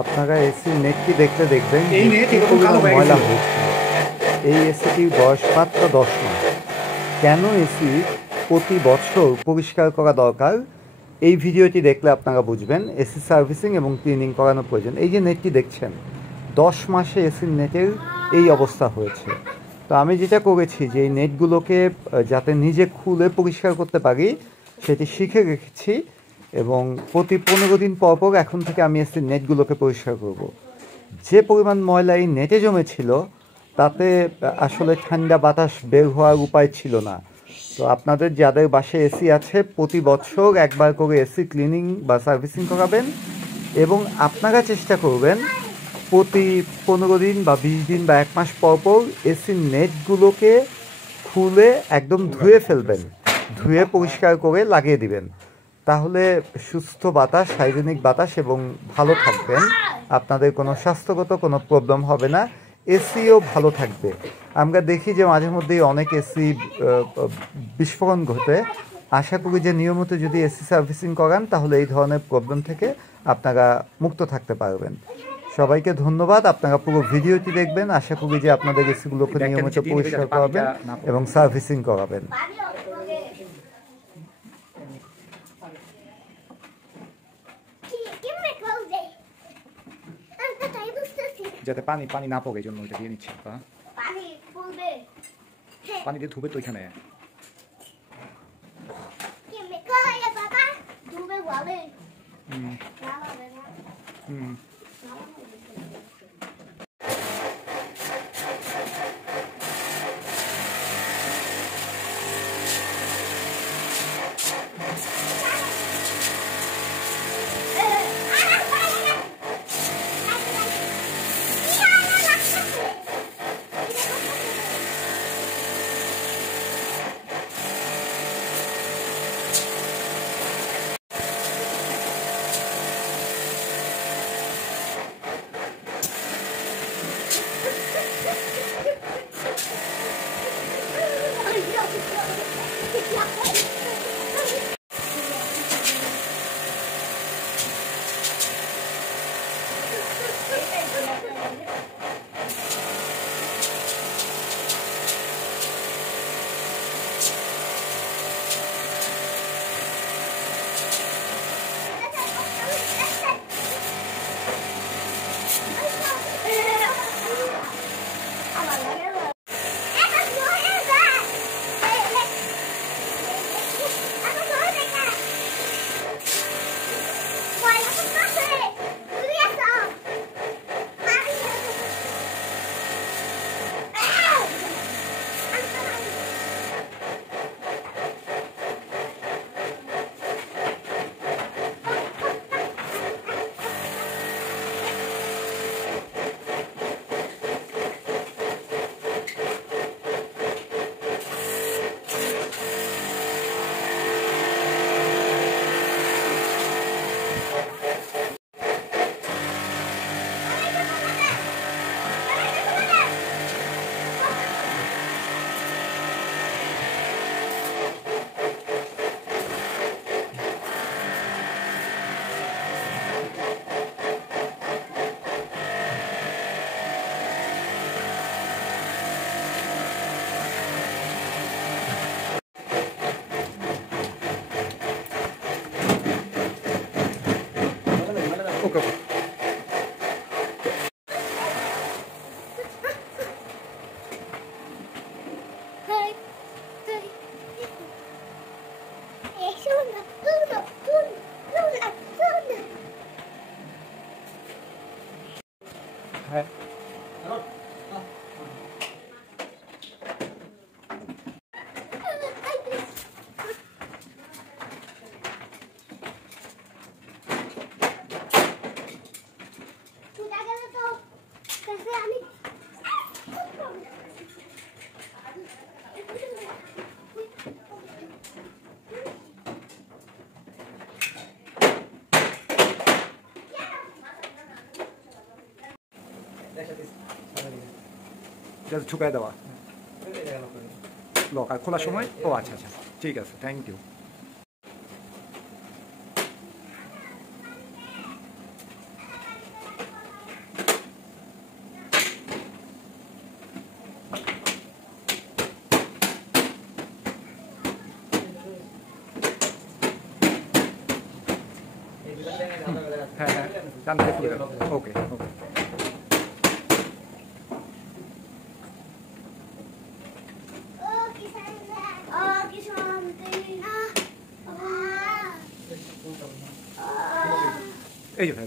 আপনারা এসির নেটটি দেখলে দেখবেন এই নেট এরকম কালো হয়ে ময়লা গেছিল। হয়েছিল। এই এসিটির বয়স মাত্র 10 মাস। কেন এসি প্রতি বছর পরিষ্কার করা দরকার, এই ভিডিওটি দেখলে আপনারা বুঝবেন। এসি সার্ভিসিং এবং ক্লিনিং করানো প্রয়োজন। এই যে নেটটি দেখছেন, 10 মাসে এসির নেটের এই অবস্থা হয়েছে। তো আমি যেটা করেছি যে এই নেটগুলোকে যাতে নিজে খুলে পরিষ্কার করতে পারি সেটি শিখে রেখেছি, এবং প্রতি 15 দিন পর পর এখন থেকে আমি এসির নেটগুলোকে পরিষ্কার করব। যে পরিমাণ ময়লা এই নেটে জমেছিল তাতে আসলে ঠান্ডা বাতাস বের হওয়ার উপায় ছিল না। তো আপনাদের যাদের বাসায় এসি আছে প্রতি বছর একবার করে এসি ক্লিনিং বা সার্ভিসিং করাবেন, এবং আপনারা চেষ্টা করবেন প্রতি 15 দিন বা 20 দিন বা 1 মাস পর পর এসির নেটগুলোকে খুলে একদম ধুয়ে ফেলবেন, ধুয়ে পরিষ্কার করে লাগিয়ে দিবেন। তাহলে সুস্থ বাতাস, হাইজেনিক বাতাস এবং ভালো থাকবেন। আপনাদের কোনো স্বাস্থ্যগত কোনো প্রবলেম হবে না, এসিও ভালো থাকবে। আমরা দেখি যে মাঝে মধ্যেই অনেক এসি বিস্ফোরণ ঘটে। আশা করি যে নিয়মিত যদি এসি সার্ভিসিং করান তাহলে এই ধরনের প্রবলেম থেকে আপনারা মুক্ত থাকতে পারবেন। সবাইকে ধন্যবাদ। আপনারা পুরো ভিডিওটি দেখবেন। আশা করি যে আপনাদের এসিগুলোকে নিয়মিত পরিষ্কার করাবেন এবং সার্ভিসিং করাবেন। যাতে পানি পানি না পড়ে, এই জন্য ওইটা দিয়ে নিচ্ছি। পানি দিয়ে ধুবে তো এখানে। ওকে। হ্যাঁ, জাস্ট ঢুকায় দেওয়া লক, আর খোলার সময়। ও আচ্ছা আচ্ছা, ঠিক আছে, থ্যাংক ইউ। ডান দিকে খুলে দেবো। ওকে ওকে। এই যে ভাই